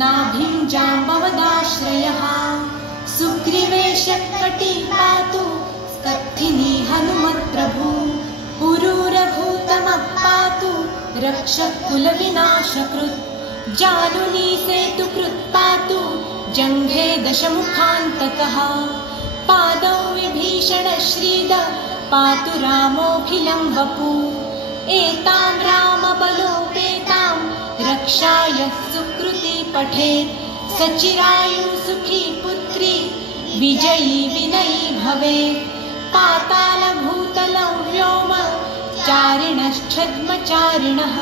नाभिं जाम्बवदाश्रयः सुग्रीवेशः कटी पातु स्कत्थिनी हनुमत्प्रभु पुरूरभूतमपातु रक्षकुलविनाशकृत् जानुनी सेतुकृत् पातु जङ्घे दशमुखान्तकः पादौ विभीषणश्रीद पातु रामोऽखिलं वपु एतां रामबलोपेतां रक्षाय सुकृती पठेत् सचिरायु सुखी पुत्री विजयी विनयी भवेत् पातालभूतलं व्योम चारिणश्छद्मचारिणः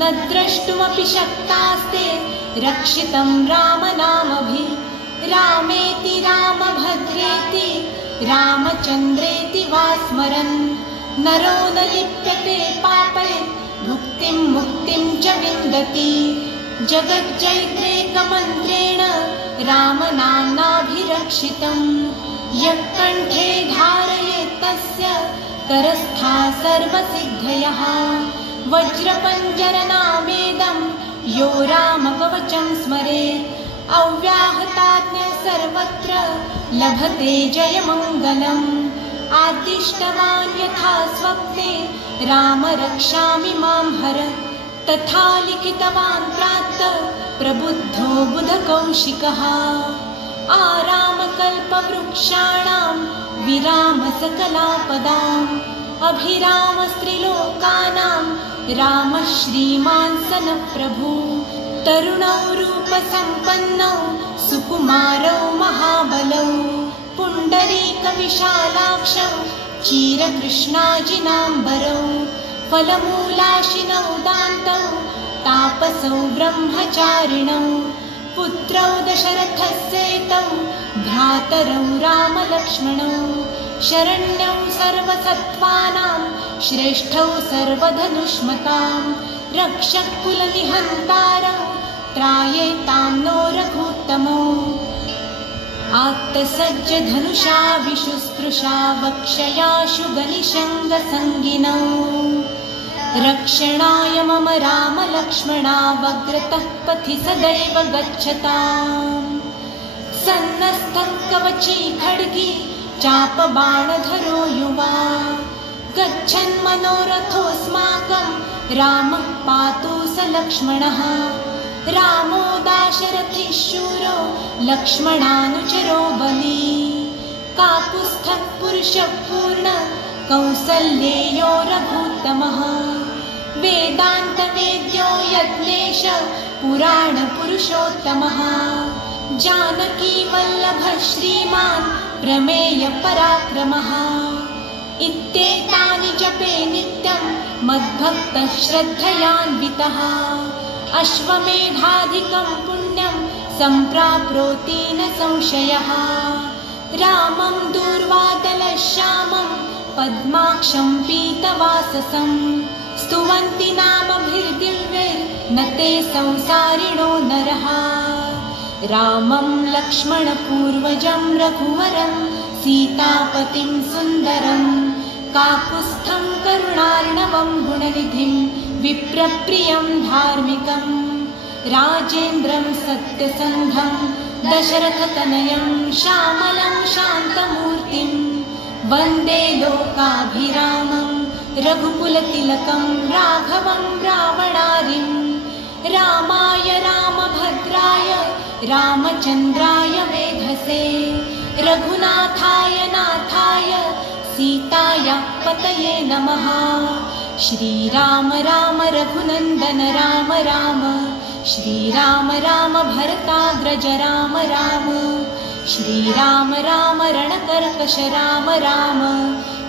न द्रष्टुमपि शक्तास्ते रक्षितं रामनामभिः रामेति रामभद्रेति रामचन्द्रेति वा स्मरन् नरो न लिप्यते पापै भुक्तिं मुक्तिं च विन्दति जगज्जैत्रेकमन्त्रेण रामनाम्नाभिरक्षितं यः कण्ठे धारयेत् तस्य करस्था सर्वसिद्धयः वज्रपञ्जरनामेदं यो रामकवचं स्मरेत् अव्याहताज्ञा सर्वत्र लभते जयमङ्गलम् आदिष्टवान् यथा स्वप्ने राम रक्षामि मां हर तथा लिखितवान् प्रातः प्रबुद्धो बुधकौशिकः आरामकल्पवृक्षाणां विरामसकलापदाम् अभिरामस्त्रिलोकानां रामः श्रीमान् सनप्रभु तरुणौ रूपसम्पन्नौ सुकुमारौ महाबलौ पुण्डरीकविशालाक्षौ चीरकृष्णाजिनाम्बरौ फलमूलाशिनौ दान्तौ तापसौ ब्रह्मचारिणौ पुत्रौ दशरथस्येतौ भ्रातरौ रामलक्ष्मणौ शरण्यौ सर्वसत्त्वानां श्रेष्ठौ सर्वधनुष्मतां रक्षकुलनिहन्तारौ त्रायेतां नो रघुत्तमौ आत्तसज्जधनुषा विशुस्पृशा वक्षयाशु गलिशङ्गसङ्गिनौ रक्षणाय मम रामलक्ष्मणावग्रतः पथि सदैव गच्छताम् सन्नस्थः कवची खड्गी चापबाणधरो युवा गच्छन्मनोरथोऽस्माकं रामः पातु स लक्ष्मणः रामो दाशरथिः शूरो लक्ष्मणानुचरो बली काकुत्स्थः पुरुषः पूर्ण कौसल्येयो रघुत्तमः वेदान्तवेद्यो यज्ञेश पुराणपुरुषोत्तमः जानकी वल्लभः श्रीमान् प्रमेय पराक्रमः इत्येतानि जपे नित्यं मद्भक्तः श्रद्धयान्वितः अश्वमेधाधिकं पुण्यं सम्प्राप्नोति न संशयः रामं दूर्वादलश्यामं पद्माक्षं पीतवाससं स्तुवन्ति नामभिर्दिव्यैर्न ते संसारिणो नरः रामं लक्ष्मणपूर्वजं रघुवरं सीतापतिं सुन्दरं काकुत्स्थं करुणार्णवं गुणनिधिं विप्रप्रियं धार्मिकं राजेन्द्रं सत्यसन्धं दशरथतनयं श्यामलं शान्तमूर्तिं वन्दे लोकाभिरामं रघुकुलतिलकं राघवं रावणारिं रामाय रामभद्राय रामचन्द्राय वेधसे रघुनाथाय नाथाय सीताया पतये नमः श्रीराम राम रघुनन्दन राम राम श्रीराम राम भरताग्रज राम राम श्रीराम राम रणकर्कश राम राम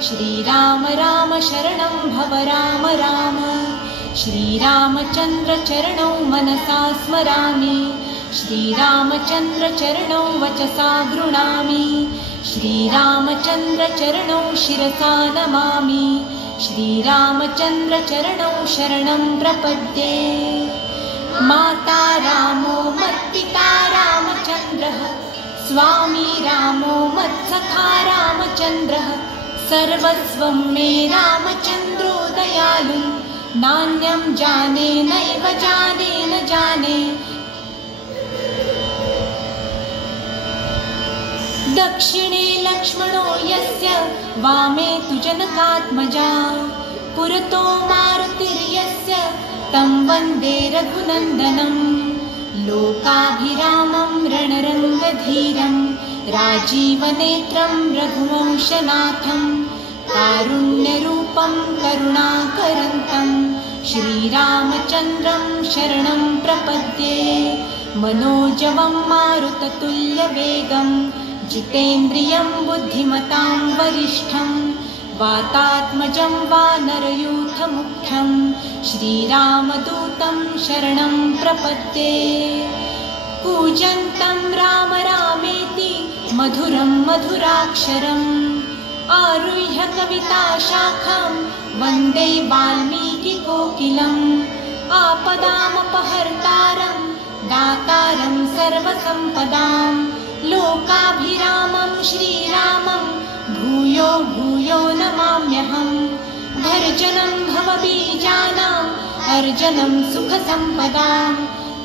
श्रीराम राम शरणं भव राम राम श्रीरामचन्द्र चरणौ मनसा स्मरामि श्रीरामचन्द्र चरणौ वचसा गृह्णामि श्रीरामचन्द्र चरणौ शिरसा नमामि श्रीरामचन्द्र चरणौ शरणं प्रपद्ये माता रामो मत्पिता रामचन्द्रः स्वामी रामो मत्सखा रामचन्द्रः सर्वस्वं मे रामचन्द्रो दयालु नान्यं जाने नैव जाने न जाने दक्षिणे लक्ष्मणो यस्य वामे तु जनकात्मजा पुरतो मारुतिर्यस्य तं वन्दे रघुनन्दनं लोकाभिरामं रणरङ्गधीरं राजीवनेत्रं रघुवंशनाथं कारुण्यरूपं करुणाकरन्तं श्रीरामचन्द्रं शरणं प्रपद्ये मनोजवं मारुततुल्यवेगं जितेन्द्रियं बुद्धिमतां वरिष्ठं वातात्मजं वानरयूथमुख्यं श्रीरामदूतं शरणं प्रपद्ये कूजन्तं राम रामेति मधुरं मधुराक्षरम् आरुह्य कविताशाखां वन्दे वाल्मीकिकोकिलम् आपदामपहर्तारं दातारं सर्वसम्पदां लोकाभिरामं श्रीरामं भूयो भूयो नमाम्यहं भर्जनं भवबीजानाम् अर्जनं सुखसम्पदां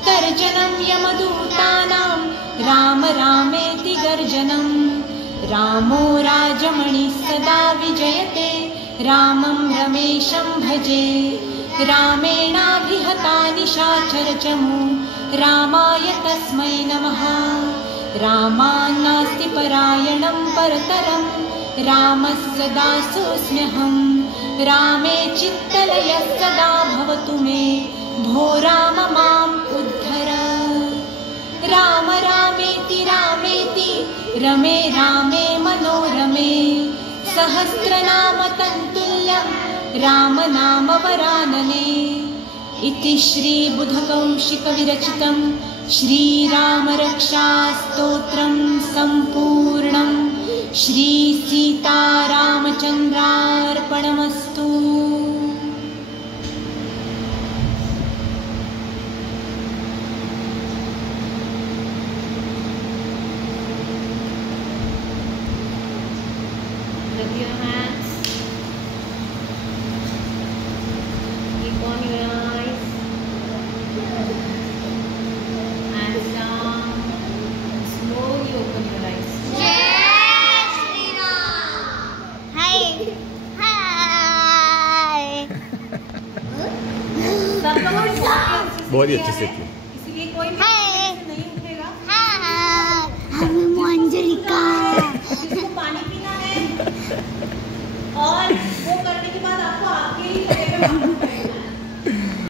तर्जनं यमदूतानां राम रामेति गर्जनं रामो राजमणिः सदा विजयते रामं रमेशं भजे रामेणाभिहता निशाचरचमू रामाय तस्मै नमः रामान्नास्ति परायणं परतरं रामस्य दासोऽस्म्यहं रामे चित्तलयः सदा भवतु मे भो राम माम् उद्धर राम रामेति रामेति रमे रामे मनोरमे सहस्रनाम तन्तुल्यं राम नाम वरानने इति श्रीबुधकौशिकविरचितं श्रीरामरक्षास्तोत्रं सम्पूर्णं श्रीसीतारामचन्द्रार्पणमस्तु। Rub your hands. Keep on your eyes. Hands down. Slowly open your eyes. Jai Shri Ram. Hi. Hi. Some of us बहुत ही अच्छे से की।